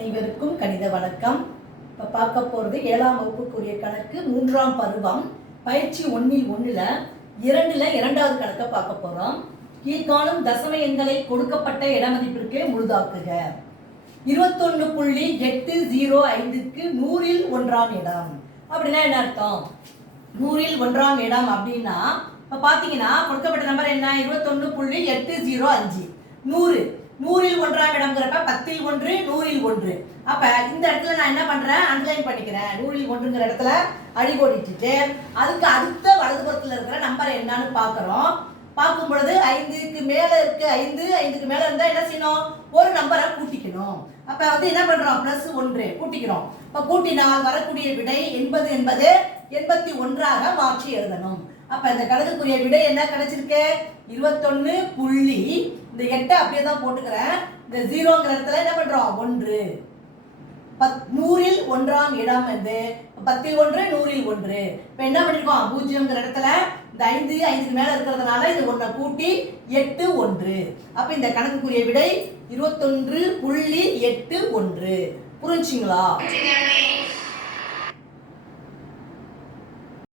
அனைவருக்கும் கணித வணக்கம். இப்போ பார்க்க போகிறது 7ஆம் வகுப்புக்குரிய கணக்கு 3ஆம் பருவம் பயிற்சி 1ல் 2வது கணக்கை பார்க்க போகிறோம். கீழ்காணும் தசம எண்களை கொடுக்கப்பட்ட இடமதிப்பிற்கு முழுதாக்குக. 21.805க்கு 100ல் 1ஆம் இடம். அப்படின்னா என்ன அர்த்தம்? 100ல் 1ஆம் இடம் அப்படின்னா இப்போ பார்த்தீங்கன்னா கொடுக்கப்பட்ட நம்பர் என்ன? 21.805. 100ல் 1ஆம் இடம்ங்கிறப்ப 10ல் 1 100ல் 1. அப்ப இந்த இடத்துல நான் என்ன பண்றேன்? அண்டர்லைன் பண்ணிக்கிறேன். 100ல் 1ங்கிற இடத்துல அடிக்கோடிட்டு அதுக்கு அடுத்த வலதுபுறத்துல இருக்கிற நம்பர் என்னன்னு பார்க்கறோம். பார்க்கும் பொழுது 5க்கு மேல இருக்கு. 5க்கு மேல இருந்தா என்ன செய்யணும்? ஒரு நம்பரை கூட்டிக்கணும். அப்ப என்ன பண்றோம்? +1 கூட்டிக்கிறோம். அப்ப கூட்டினால் வரக்கூடிய விடை 80 என்பது 81ஆக மாற்றி எழுதணும். அப்ப இந்த கணக்குக்குரிய விடை என்ன கிடைச்சிருக்கு? 21. இந்த 8 அப்படியே தான் போட்டுக்கிறேன். இந்த 0ங்கிற இடத்துல என்ன பண்றோம்? 1. 100ல் 1ஆம் இடம் வந்து 10ல் 1 100ல் 1. இப்போ என்ன பண்ணிருக்கோம்? 0ங்கிற இடத்துல இந்த 5க்கு மேல இருக்கிறதுனால இது 1 கூட்டி 8 1. அப்ப இந்த கணக்குக்குரிய விடை 21.81. புரிஞ்சுங்களா?